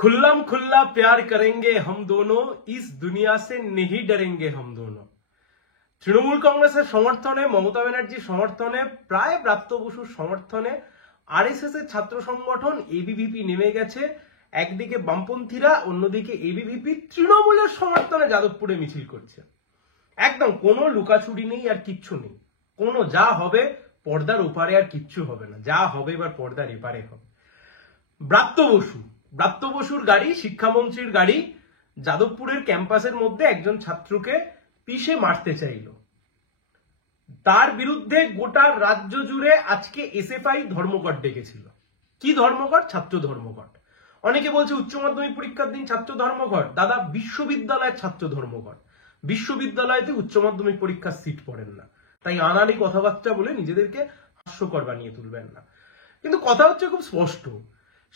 खुल्लम खुल्ला प्यार करेंगे हम दोनों, इस दुनिया से नहीं डरेंगे हम दोनों। তৃণমূল কংগ্রেসের সমর্থনে, মমতা ব্যানার্জির সমর্থনে, প্রায় ব্রাত্য বসুর সমর্থনে আরএসএস এর ছাত্র সংগঠন এবিভিপি নেমে গেছে। একদিকে বামপন্থীরা, অন্যদিকে এবিভিপি তৃণমূলের সমর্থনে যাদবপুরে মিছিল করছে। একদম কোনো লুকাচুরি নেই, আর কিচ্ছু নেই। কোনো যা হবে পর্দার ওপারে আর কিচ্ছু হবে না, যা হবে এবার পর্দার এপারে হবে। ব্রাত্য বসুর গাড়ি, শিক্ষামন্ত্রীর গাড়ি, যাদবপুরের ক্যাম্পাসের মধ্যে একজন ছাত্রকে পিষে মারতে চাইল। তার বিরুদ্ধে গোটা রাজ্য জুড়ে আজকে এসএফআই ধর্মঘট ডেকেছিল। কি ধর্মঘট? ছাত্র ধর্মঘট। অনেকে বলছে উচ্চ মাধ্যমিক পরীক্ষার দিন ছাত্র ধর্মঘট। দাদা, বিশ্ববিদ্যালয়ের ছাত্র ধর্মঘট। বিশ্ববিদ্যালয়তে উচ্চ মাধ্যমিক পরীক্ষার সিট পড়েন না, তাই আনানি কথাবার্তা বলে নিজেদেরকে হাস্যকর বানিয়ে তুলবেন না। কিন্তু কথা হচ্ছে খুব স্পষ্ট,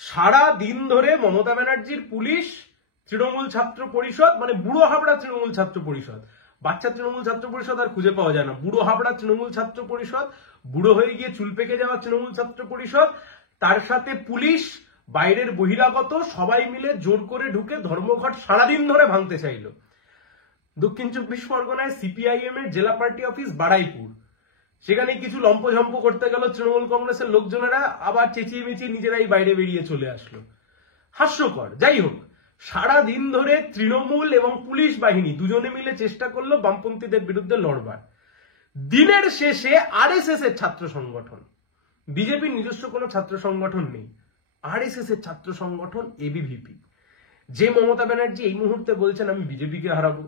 সারা দিন ধরে মমতা ব্যানার্জির পুলিশ, তৃণমূল ছাত্র পরিষদ, মানে বুড়ো হাবড়া তৃণমূল ছাত্র পরিষদ, বাচ্চা তৃণমূল ছাত্র পরিষদ আর খুঁজে পাওয়া যায় না, বুড়ো হাবড়া তৃণমূল ছাত্র পরিষদ, বুড়ো হয়ে গিয়ে চুল পেকে যাওয়া তৃণমূল ছাত্র পরিষদ, তার সাথে পুলিশ, বাইরের বহিরাগত সবাই মিলে জোর করে ঢুকে ধর্মঘট সারাদিন ধরে ভাঙতে চাইল। দক্ষিণ 24 পরগনায় সিপিআইএম এর জেলা পার্টি অফিস বারাইপুর, সেখানে কিছু লম্পঝম্প করতে গেল তৃণমূল কংগ্রেসের লোকজনেরা, আবার চেঁচিয়ে মেচিয়ে নিজেরাই বাইরে বেরিয়ে চলে আসলো। হাস্যকর। যাই হোক, সারা দিন ধরে তৃণমূল এবং পুলিশ বাহিনী দুজনে মিলে চেষ্টা করলো বামপন্থীদের বিরুদ্ধে লড়বার। দিনের শেষে আরএসএস এর ছাত্র সংগঠন, বিজেপির নিজস্ব কোনো ছাত্র সংগঠন নেই, আরএসএস এর ছাত্র সংগঠন এবিভিপি, যে মমতা ব্যানার্জি এই মুহূর্তে বলছেন আমি বিজেপিকে হারাবো,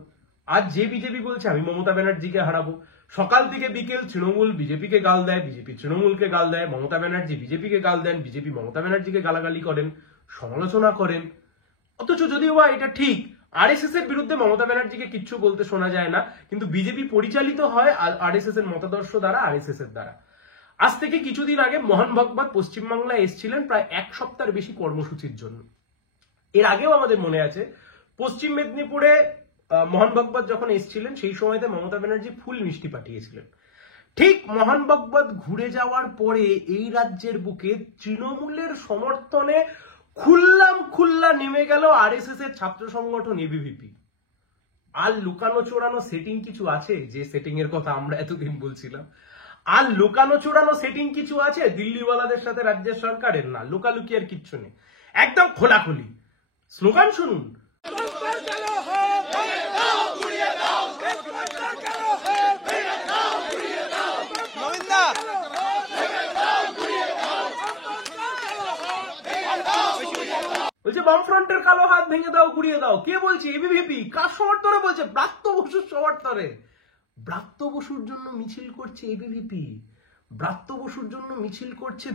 আজ যে বিজেপি বলছে আমি মমতা ব্যানার্জিকে হারাবো, সকাল থেকে বিকেল তৃণমূল বিজেপিকে গাল দেয়, বিজেপি তৃণমূলকে গাল দেয়, মমতা ব্যানার্জি বিজেপিকে গাল দেন, বিজেপি মমতা ব্যানার্জিকে গালাগালি করেন, সমালোচনা করেন। অথচ যদিও বা এটা ঠিক, আরএসএস এর বিরুদ্ধে মমতা ব্যানার্জিকে কিচ্ছু বলতে শোনা যায় না, কিন্তু বিজেপি পরিচালিত হয় আরএসএস এর মতাদর্শ দ্বারা, আরএসএস এর দ্বারা। আজ থেকে কিছুদিন আগে মোহন ভাগবত পশ্চিমবাংলায় এসেছিলেন প্রায় এক সপ্তাহের বেশি কর্মসূচির জন্য। এর আগেও আমাদের মনে আছে, পশ্চিম মেদিনীপুরে মোহন ভাগবত যখন এসেছিলেন সেই সময়তে মমতা ব্যানার্জি ফুল মিষ্টি পাঠিয়েছিলেন। ঠিক মোহন ভাগবত ঘুরে যাওয়ার পরে এই রাজ্যের বুকে তৃণমূলের সমর্থনে খুল্লা নেমে গেল আরএসএস এর ছাত্র সংগঠন এবিভিপি। আর লুকানো চোরানো সেটিং কিছু আছে, যে সেটিং এর কথা আমরা এতদিন বলছিলাম? আর লুকানো চোরানো সেটিং কিছু আছে দিল্লিওয়ালাদের সাথে রাজ্যের সরকারের? না, লুকালুকি আর কিচ্ছু নেই, একদম খোলাখুলি। স্লোগান শুনুন। বলছে বামফ্রন্টের কালো হাত ভেঙে দাও, গুড়িয়ে দাও। কে বলছে? এবিভিপি। কার সমর্থনে বলছে? ব্রাত্য বসুর সমর্থনে। ব্রাত্য বসুর জন্য মিছিল করছে এবিভিপি, ব্রাত্য বসুর জন্য মিছিল করছে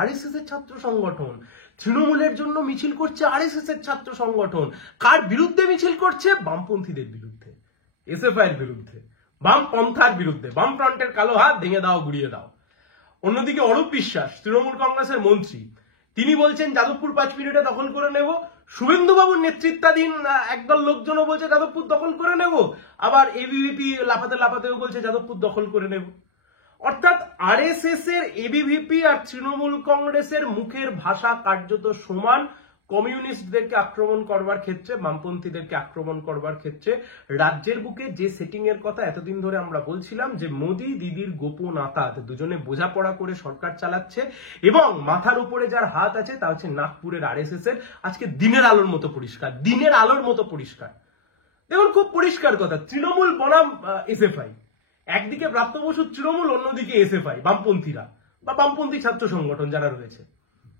আরএসএস এর ছাত্র সংগঠন, তৃণমূলের জন্য মিছিল করছে আরএসএস এর ছাত্র সংগঠন। কার বিরুদ্ধে মিছিল করছে? বামপন্থীদের বিরুদ্ধে, এসএফআই এর বিরুদ্ধে, বামপন্থার বিরুদ্ধে। বামফ্রন্টের কালো হাত ভেঙে দাও, গুড়িয়ে দাও। অন্যদিকে অরূপ বিশ্বাস, তৃণমূল কংগ্রেসের মন্ত্রী, তিনি বলছেন যাদবপুর 5 মিনিটে দখল করে নেব। শুভেন্দুবাবুর নেতৃত্বাধীন একদল লোকজনও বলছে যাদবপুর দখল করে নেব, আবার এবিভিপি লাফাতেও বলছে যাদবপুর দখল করে নেব। অর্থাৎ আরএসএস এর, এবিভিপি আর তৃণমূল কংগ্রেসের মুখের ভাষা কার্যত সমান। কমিউনিস্টদেরকে আক্রমণ করবার ক্ষেত্রে, বামপন্থীদেরকে আক্রমণ করবার ক্ষেত্রে রাজ্যের বুকে যে সেটিং এর কথা এতদিন ধরে আমরা বলছিলাম, যে মোদি দিদির গোপন আতাত, দুজনে বোঝাপড়া করে সরকার চালাচ্ছে, এবং মাথার উপরে যার হাত আছে তা হচ্ছে নাগপুরের আরএসএস এর। আজকে দিনের আলোর মতো পরিষ্কার, দিনের আলোর মতো পরিষ্কার। দেখুন, খুব পরিষ্কার কথা, তৃণমূল বনাম এসএফআই। একদিকে ব্রাত্য বসু তৃণমূল, অন্যদিকে এসএফআই, বামপন্থীরা বা বামপন্থী ছাত্র সংগঠন যারা রয়েছে।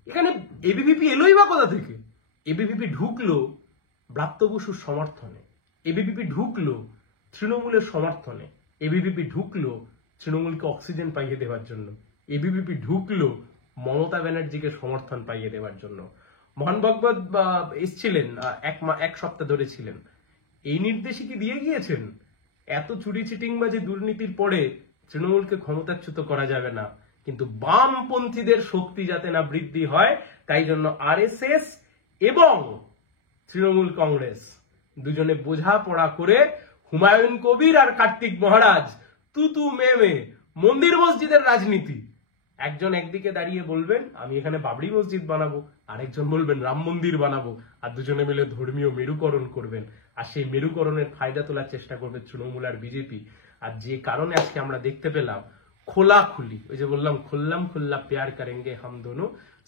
এখানে এবিভিপি এলোই বা কোথা থেকে? এবিভিপি ঢুকলো ব্রাত্য বসুর সমর্থনে, এবিভিপি ঢুকলো তৃণমূলের সমর্থনে, এবিভিপি ঢুকলো তৃণমূলকে অক্সিজেন পাইয়ে দেওয়ার জন্য, এবিভিপি ঢুকলো মমতা ব্যানার্জিকে সমর্থন পাইয়ে দেওয়ার জন্য। মোহন ভাগবত এসছিলেন, এক সপ্তাহ ধরে ছিলেন। এই নির্দেশই কি দিয়ে গিয়েছেন? এত চুরি চিটিংবাজি দুর্নীতির পরে তৃণমূলকে ক্ষমতাচ্যুত করা যাবে না, কিন্তু বামপন্থীদের শক্তি যাতে না বৃদ্ধি হয়, তাই জন্য আরএসএস এবং তৃণমূল কংগ্রেস দুজনে বোঝাপড়া করে হুমায়ুন কবির আর কার্তিক মহারাজ, তু মে মন্দির মসজিদের রাজনীতি একজন একদিকে দাঁড়িয়ে বলবেন আমি এখানে বাবরি মসজিদ বানাবো, আরেকজন বলবেন রাম মন্দির বানাবো, আর দুজনে মিলে ধর্মীয় মেরুকরণ করবেন, আর সেই মেরুকরণের ফায়দা তোলার চেষ্টা করবে তৃণমূল আর বিজেপি। আর যে কারণে আজকে আমরা দেখতে পেলাম খোলাখুলি, ওই যে বললাম খুল্লা প্যার করেঙ্গে হাম দোনো,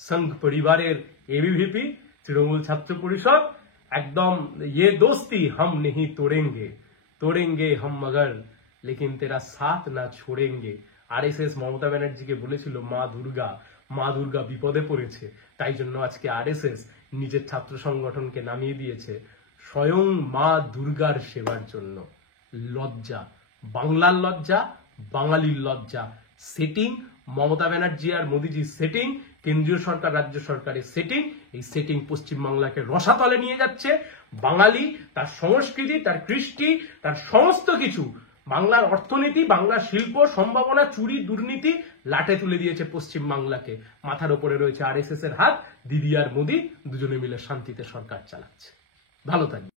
সংঘ পরিবারের এবিভিপি তৃণমূল ছাত্র পরিষদ একদম ये दोस्ती हम नहीं तोड़ेंगे हम मगर लेकिन तेरा साथ ना छोड़ेंगे। আরএসএস মমতা ব্যানার্জিকে বলেছিল মা দুর্গা বিপদে পড়েছে, তাই জন্য আজকে আরএসএস নিজের ছাত্র সংগঠনকে নামিয়ে দিয়েছে স্বয়ং মা দুর্গার সেবার জন্য। লজ্জা, বাংলার লজ্জা, বাঙালির লজ্জা। সেটিং মমতা ব্যানার্জি আর মোদিজির সেটিং, কেন্দ্রীয় সরকার রাজ্য সরকারের সেটিং, এই সেটিং পশ্চিমবাংলাকে রসাতলে নিয়ে যাচ্ছে। বাঙালি তার সংস্কৃতি, তার কৃষ্টি, তার সমস্ত কিছু, বাংলার অর্থনীতি, বাংলার শিল্প সম্ভাবনা চুরি দুর্নীতি লাটে তুলে দিয়েছে পশ্চিমবাংলাকে। মাথার উপরে রয়েছে আরএসএস এর হাত, দিদি আর মোদি দুজনে মিলে শান্তিতে সরকার চালাচ্ছে। ভালো থাকবে।